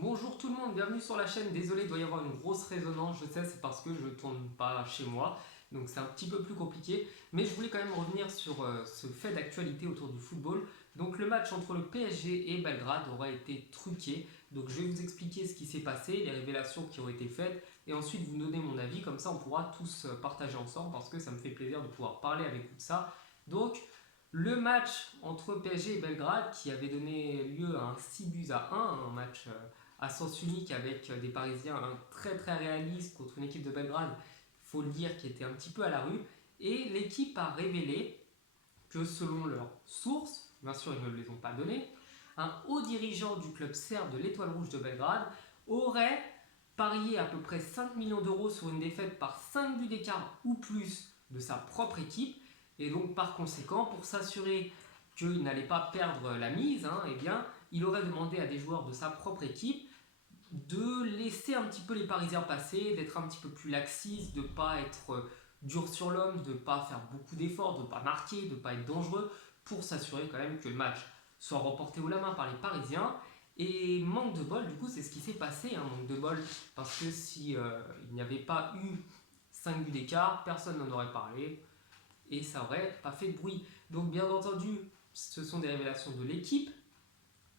Bonjour tout le monde, bienvenue sur la chaîne. Désolé, il doit y avoir une grosse résonance, je sais, c'est parce que je tourne pas chez moi, donc c'est un petit peu plus compliqué. Mais je voulais quand même revenir sur ce fait d'actualité autour du football. Donc le match entre le PSG et Belgrade aurait été truqué. Donc je vais vous expliquer ce qui s'est passé, les révélations qui ont été faites, et ensuite vous donner mon avis, comme ça on pourra tous partager ensemble, parce que ça me fait plaisir de pouvoir parler avec vous de ça. Donc le match entre PSG et Belgrade qui avait donné lieu à un 6 buts à 1, un match à sens unique avec des Parisiens très très réalistes contre une équipe de Belgrade, il faut le dire, qui était un petit peu à la rue. Et l'équipe a révélé que selon leurs sources, bien sûr ils ne les ont pas données, un haut dirigeant du club serbe de l'Étoile Rouge de Belgrade aurait parié à peu près 5 millions d'euros sur une défaite par 5 buts d'écart ou plus de sa propre équipe. Et donc par conséquent, pour s'assurer qu'il n'allait pas perdre la mise, eh bien, il aurait demandé à des joueurs de sa propre équipe de laisser un petit peu les Parisiens passer, d'être un petit peu plus laxiste, de ne pas être dur sur l'homme, de ne pas faire beaucoup d'efforts, de ne pas marquer, de ne pas être dangereux, pour s'assurer quand même que le match soit remporté haut la main par les Parisiens. Et manque de bol, du coup, c'est ce qui s'est passé, manque de bol, parce que si il n'y avait pas eu 5 buts d'écart, personne n'en aurait parlé, et ça n'aurait pas fait de bruit. Donc bien entendu, ce sont des révélations de l'équipe.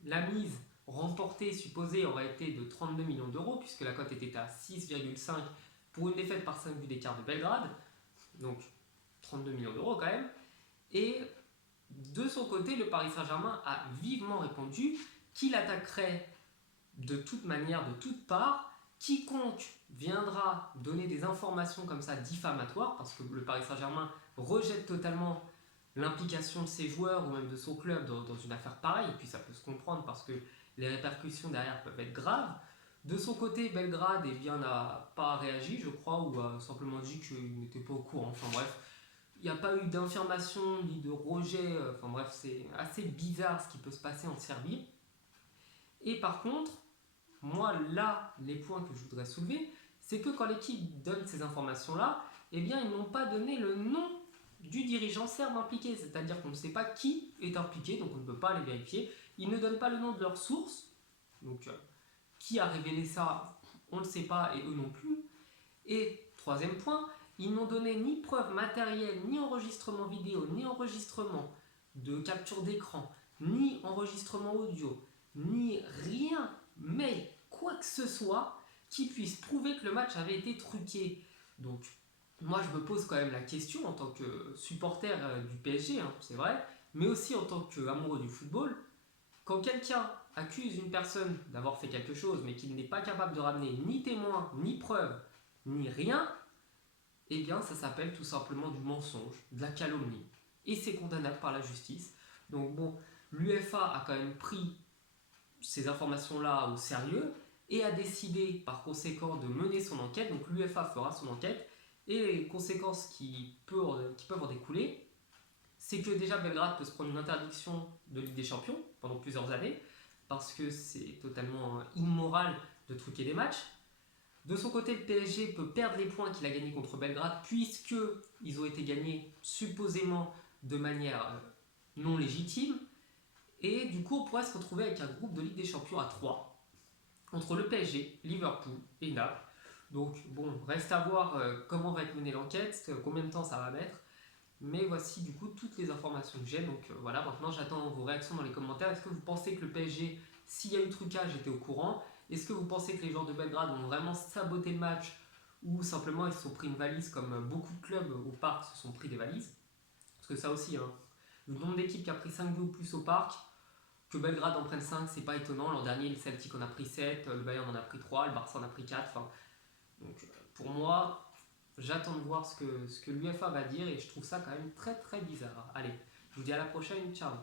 La mise remportée supposée aurait été de 32 millions d'euros, puisque la cote était à 6,5 pour une défaite par 5 buts d'écart de Belgrade, donc 32 millions d'euros quand même. Et de son côté, le Paris Saint-Germain a vivement répondu qu'il attaquerait de toute manière, de toutes parts, quiconque viendra donner des informations comme ça diffamatoires, parce que le Paris Saint-Germain rejette totalement l'implication de ses joueurs ou même de son club dans une affaire pareille, et puis ça peut se comprendre parce que les répercussions derrière peuvent être graves. De son côté, Belgrade n'a pas réagi, je crois, ou a simplement dit qu'il n'était pas au courant. Enfin bref, il n'y a pas eu d'information ni de rejet. Enfin bref, c'est assez bizarre ce qui peut se passer en Serbie. Et par contre, moi là, les points que je voudrais soulever, c'est que quand l'équipe donne ces informations-là, eh bien ils n'ont pas donné le nom du dirigeant serbe impliqué, c'est-à-dire qu'on ne sait pas qui est impliqué, donc on ne peut pas les vérifier. Ils ne donnent pas le nom de leur source, donc qui a révélé ça, on ne le sait pas et eux non plus. Et troisième point, ils n'ont donné ni preuve matérielle, ni enregistrement vidéo, ni enregistrement de capture d'écran, ni enregistrement audio, ni rien, mais quoi que ce soit qui puisse prouver que le match avait été truqué. Donc moi je me pose quand même la question en tant que supporter du PSG, c'est vrai, mais aussi en tant qu'amoureux du football, quand quelqu'un accuse une personne d'avoir fait quelque chose mais qu'il n'est pas capable de ramener ni témoin, ni preuve, ni rien, eh bien ça s'appelle tout simplement du mensonge, de la calomnie. Et c'est condamnable par la justice. Donc bon, l'UEFA a quand même pris ces informations-là au sérieux et a décidé par conséquent de mener son enquête. Donc l'UEFA fera son enquête et les conséquences qui peuvent en découler, c'est que déjà Belgrade peut se prendre une interdiction de Ligue des Champions pendant plusieurs années parce que c'est totalement immoral de truquer des matchs. De son côté, le PSG peut perdre les points qu'il a gagnés contre Belgrade puisqu'ils ont été gagnés supposément de manière non légitime. Et du coup, on pourrait se retrouver avec un groupe de Ligue des Champions à 3 entre le PSG, Liverpool et Naples. Donc bon, reste à voir comment va être menée l'enquête, combien de temps ça va mettre. Mais voici du coup toutes les informations que j'ai. Donc voilà, maintenant j'attends vos réactions dans les commentaires. Est-ce que vous pensez que le PSG, s'il y a eu trucage, était au courant? Est-ce que vous pensez que les joueurs de Belgrade ont vraiment saboté le match ou simplement ils se sont pris une valise comme beaucoup de clubs au parc se sont pris des valises? Parce que ça aussi, le nombre d'équipes qui a pris 5 buts ou plus au parc, que Belgrade en prenne 5, c'est pas étonnant. L'an dernier, le Celtic en a pris 7, le Bayern en a pris 3, le Barça en a pris 4. Enfin, donc pour moi, j'attends de voir ce que l'UEFA va dire et je trouve ça quand même très très bizarre. Allez, je vous dis à la prochaine, ciao.